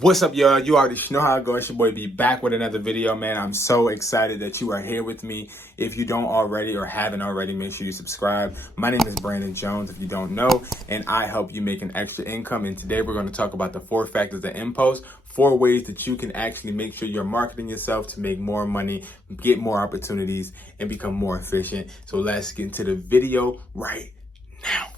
What's up, y'all? You already know how it goes. It's your boy B back with another video, man. I'm so excited that you are here with me. If you don't already or haven't already, make sure you subscribe. My name is Brandon Jones, if you don't know, and I help you make an extra income. And today we're going to talk about the 4 factors of impulse, 4 ways that you can actually make sure you're marketing yourself to make more money, get more opportunities, and become more efficient. So let's get into the video right now.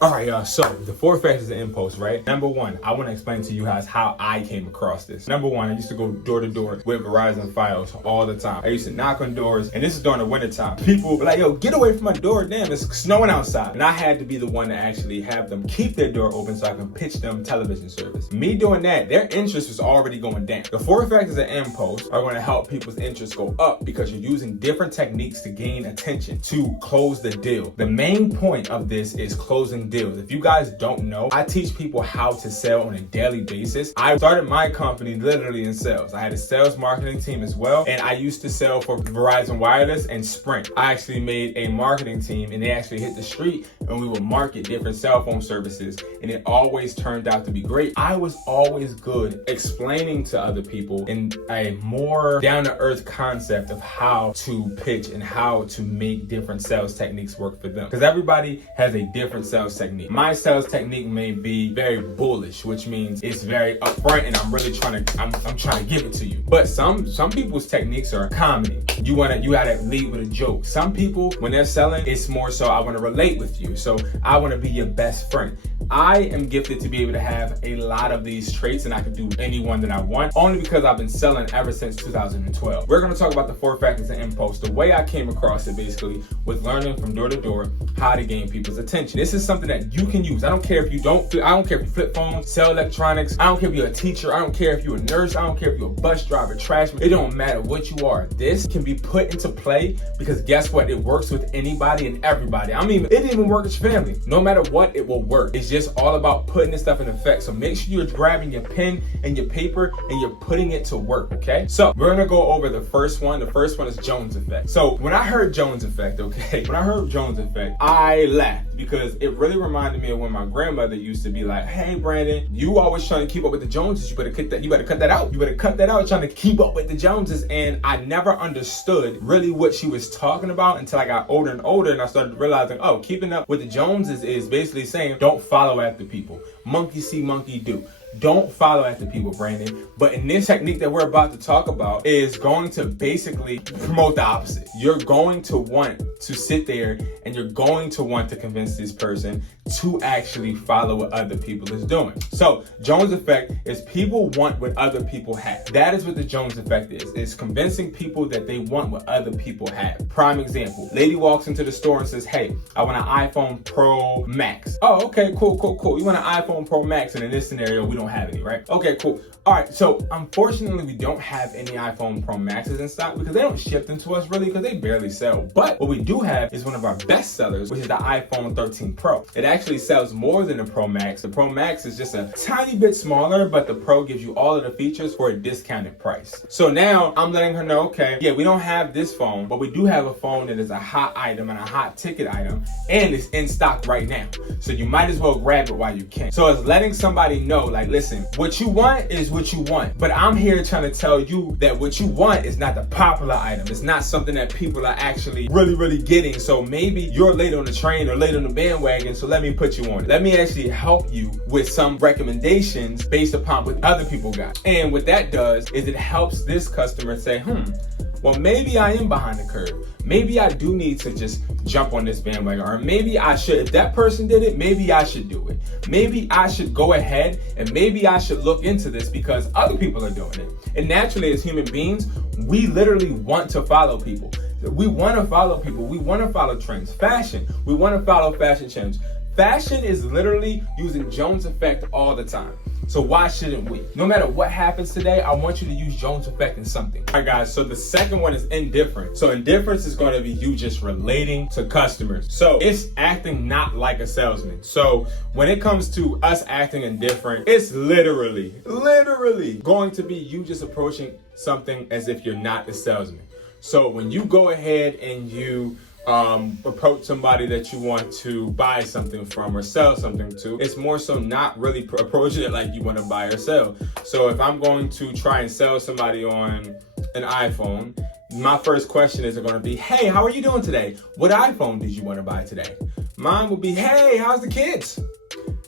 All right, y'all, so the 4 factors of impulse, right? Number 1, I want to explain to you guys how I came across this. Number 1, I used to go door to door with Verizon Files all the time. I used to knock on doors, and this is during the winter time. People were like, yo, get away from my door, damn, it's snowing outside. And I had to be the one to actually have them keep their door open so I can pitch them television service. Me doing that, their interest was already going down. The 4 factors of impulse are going to help people's interest go up because you're using different techniques to gain attention, to close the deal. The main point of this is closing deals. If you guys don't know, I teach people how to sell on a daily basis. I started my company literally in sales. I had a sales marketing team as well, and I used to sell for Verizon Wireless and Sprint. I actually made a marketing team, and they actually hit the street, and we would market different cell phone services, and it always turned out to be great. I was always good explaining to other people in a more down-to-earth concept of how to pitch and how to make different sales techniques work for them, because everybody has a different sales technique. My sales technique may be very bullish, which means it's very upfront and I'm really trying to give it to you. But some people's techniques are comedy. You gotta lead with a joke. Some people, when they're selling, it's more so I want to relate with you. So I want to be your best friend. I am gifted to be able to have a lot of these traits, and I can do any one that I want, only because I've been selling ever since 2012. We're going to talk about the 4 factors of impulse. The way I came across it basically was learning from door to door how to gain people's attention. This is something that you can use. I don't care if you flip phones, sell electronics. I don't care if you're a teacher. I don't care if you're a nurse. I don't care if you're a bus driver, trashman. It don't matter what you are. This can be put into play because guess what? It works with anybody and everybody. It didn't even work with your family. No matter what, it will work. It's just all about putting this stuff in effect. So make sure you're grabbing your pen and your paper and you're putting it to work, okay? So we're gonna go over the first one. The first one is Jones effect. So when I heard Jones effect, I laughed because it really reminded me of when my grandmother used to be like, hey Brandon, you always trying to keep up with the Joneses. You better cut that out. You better cut that out, trying to keep up with the Joneses. And I never understood really what she was talking about until I got older and older, and I started realizing, oh, keeping up with the Joneses is basically saying don't follow after people. Monkey see, monkey do. Don't follow after people, Brandon. But in this technique that we're about to talk about is going to basically promote the opposite. You're going to want to sit there and you're going to want to convince this person to actually follow what other people is doing. So Jones effect is people want what other people have. That is what the Jones effect is. It's convincing people that they want what other people have. Prime example, lady walks into the store and says, hey, I want an iPhone Pro Max. Oh, okay, cool. You want an iPhone Pro Max, and in this scenario, we don't have any, right? Okay, cool. All right, so unfortunately, we don't have any iPhone Pro Maxes in stock because they don't ship them to us really because they barely sell. But what we do have is one of our best sellers, which is the iPhone 13 Pro. It actually sells more than the Pro Max. The Pro Max is just a tiny bit smaller, but the Pro gives you all of the features for a discounted price. So now I'm letting her know, okay, yeah, we don't have this phone, but we do have a phone that is a hot item and a hot ticket item, and it's in stock right now. So you might as well grab it while you can. So it's letting somebody know, like, listen, what you want is what you want, but I'm here trying to tell you that what you want is not the popular item. It's not something that people are actually really getting. So maybe you're late on the train or late on the bandwagon, so let me put you on it. Let me actually help you with some recommendations based upon what other people got. And what that does is it helps this customer say, well, maybe I am behind the curve. Maybe I do need to just jump on this bandwagon, or maybe I should. If that person did it, maybe I should do it. Maybe I should go ahead and maybe I should look into this because other people are doing it. And naturally, as human beings, we literally want to follow people. We want to follow people. We want to follow trends. Fashion, we want to follow fashion trends. Fashion is literally using Jones effect all the time. So why shouldn't we? No matter what happens today, I want you to use Jones effect in something. All right, guys, so the second one is indifference. So indifference is going to be you just relating to customers. So it's acting not like a salesman. So when it comes to us acting indifferent, it's literally going to be you just approaching something as if you're not the salesman. So when you go ahead and you approach somebody that you want to buy something from or sell something to, it's more so not really approaching it like you want to buy or sell. So if I'm going to try and sell somebody on an iPhone, my first question is going to be, hey, how are you doing today? What iPhone did you want to buy today? Mine will be, hey, how's the kids?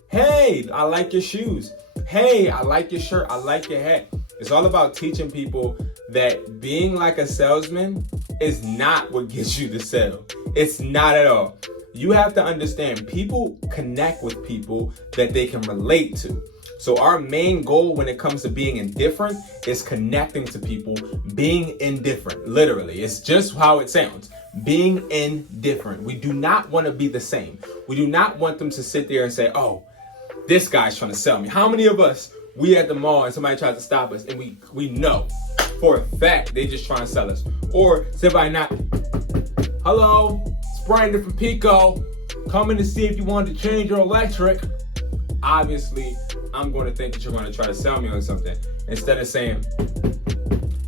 Hey, I like your shoes. Hey, I like your shirt. I like your hat. It's all about teaching people that being like a salesman is not what gets you the sale. It's not at all. You have to understand, people connect with people that they can relate to. So our main goal when it comes to being indifferent is connecting to people, being indifferent. Literally, it's just how it sounds. Being indifferent. We do not want to be the same. We do not want them to sit there and say, oh, this guy's trying to sell me. How many of us, we at the mall and somebody tries to stop us and we know for a fact they just trying to sell us? Or somebody not, hello, it's Brandon from Pico, coming to see if you wanted to change your electric. Obviously, I'm going to think that you're going to try to sell me on something. Instead of saying,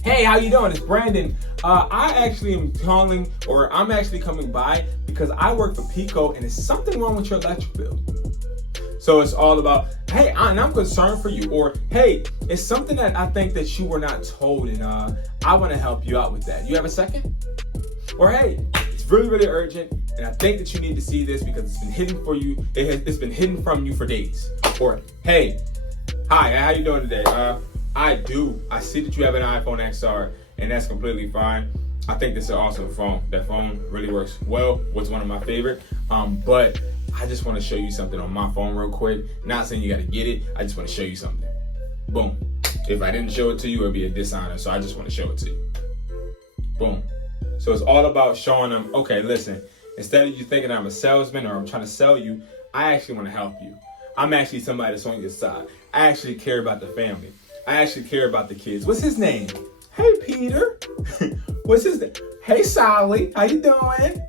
hey, how you doing? It's Brandon. I actually am calling, or I'm actually coming by because I work for Pico and there's something wrong with your electric bill. So it's all about, hey, and I'm concerned for you. Or, hey, it's something that I think that you were not told and I want to help you out with that. You have a second? Or, hey, it's really urgent and I think that you need to see this because it's been hidden for you. It's been hidden from you for days. Or, hey, hi, how you doing today? I see that you have an iPhone XR and that's completely fine. I think this is an awesome phone. That phone really works well. Was one of my favorite. But I just want to show you something on my phone real quick. Not saying you got to get it. I just want to show you something. Boom. If I didn't show it to you, it would be a dishonor. So I just want to show it to you. Boom. So it's all about showing them, okay, listen, instead of you thinking I'm a salesman or I'm trying to sell you, I actually want to help you. I'm actually somebody that's on your side. I actually care about the family. I actually care about the kids. What's his name? Hey, Peter. What's his name? Hey, Sally. How you doing?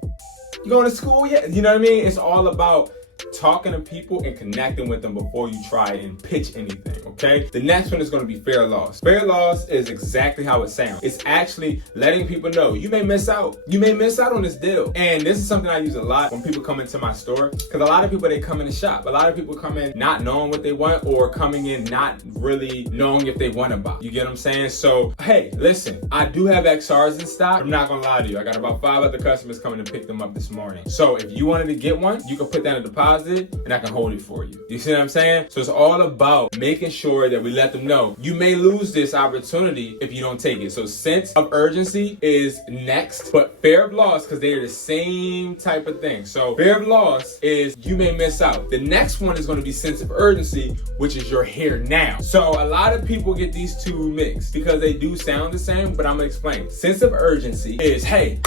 You going to school yet? You know what I mean? It's all about talking to people and connecting with them before you try and pitch anything, okay? The next one is going to be fair loss. Fair loss is exactly how it sounds. It's actually letting people know you may miss out. You may miss out on this deal. And this is something I use a lot when people come into my store, because a lot of people, they come in the shop. A lot of people come in not knowing what they want or coming in not really knowing if they want to buy. You get what I'm saying? So, hey, listen, I do have XRs in stock. I'm not going to lie to you. I got about 5 other customers coming to pick them up this morning. So if you wanted to get one, you can put down a deposit and I can hold it for you. You see what I'm saying? So it's all about making sure that we let them know you may lose this opportunity if you don't take it. So sense of urgency is next, but fear of loss, because they're the same type of thing. So fear of loss is you may miss out. The next one is going to be sense of urgency, which is you're here now. So a lot of people get these two mixed because they do sound the same, but I'm gonna explain. Sense of urgency is, hey,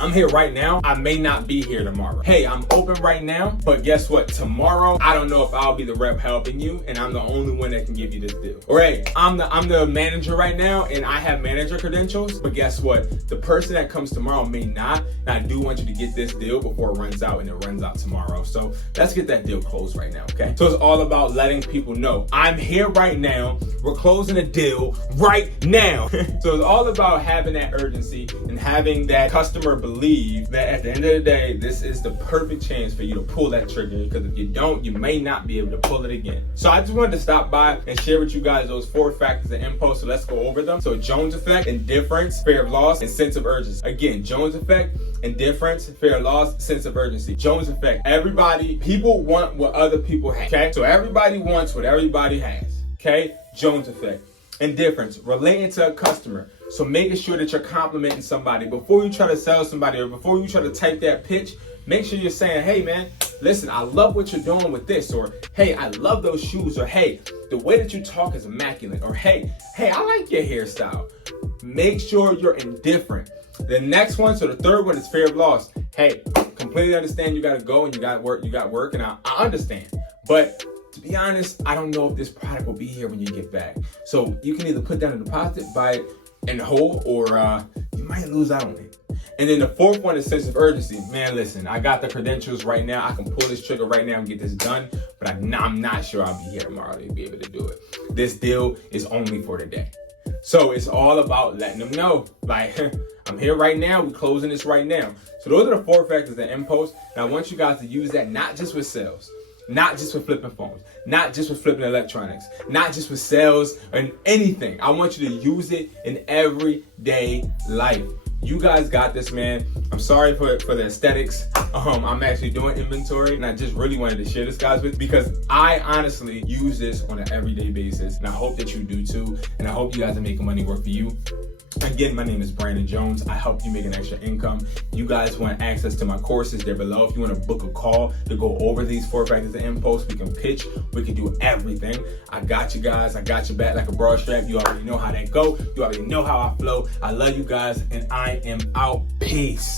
I'm here right now. I may not be here tomorrow. Hey, I'm open right now, but guess what? Tomorrow, I don't know if I'll be the rep helping you, and I'm the only one that can give you this deal. Or hey, I'm the manager right now, and I have manager credentials, but guess what? The person that comes tomorrow may not, and I do want you to get this deal before it runs out, and it runs out tomorrow. So let's get that deal closed right now, okay? So it's all about letting people know, I'm here right now. We're closing a deal right now. So it's all about having that urgency and having that customer believe that at the end of the day, this is the perfect chance for you to pull that trigger, because if you don't, you may not be able to pull it again. So I just wanted to stop by and share with you guys those 4 factors of impulse. So let's go over them. So Jones effect, indifference, fear of loss, and sense of urgency. Again, Jones effect, indifference, fear of loss, sense of urgency. Jones effect, people want what other people have, okay? So everybody wants what everybody has, okay? Jones effect. Indifference, relating to a customer. So making sure that you're complimenting somebody before you try to sell somebody, or before you try to type that pitch. Make sure you're saying, hey man, listen, I love what you're doing with this, or hey, I love those shoes, or hey, the way that you talk is immaculate, or hey, I like your hairstyle. Make sure you're indifferent. The next one, so the third one is fear of loss. Hey, completely understand you gotta go and you got work, and I understand. But to be honest, I don't know if this product will be here when you get back. So you can either put down a deposit, buy it in whole, or you might lose out on it. And then the fourth one is sense of urgency. Man, listen, I got the credentials right now. I can pull this trigger right now and get this done, but I'm not sure I'll be here tomorrow to be able to do it. This deal is only for today. So it's all about letting them know, like, I'm here right now, we're closing this right now. So those are the 4 factors that impulse, and I want you guys to use that not just with sales, not just with flipping phones, not just with flipping electronics, not just with sales and anything. I want you to use it in everyday life. You guys got this, man. I'm sorry for the aesthetics. I'm actually doing inventory, and I just really wanted to share this, guys, with, because I honestly use this on an everyday basis, and I hope that you do too, and I hope you guys are making money work for you. Again, my name is Brandon Jones. I help you make an extra income. You guys want access to my courses, they're below. If you want to book a call to go over these 4 factors of impulse, we can pitch, we can do everything. I got you guys. I got your back like a broad strap. You already know how that go. You already know how I flow. I love you guys, and I am out. Peace.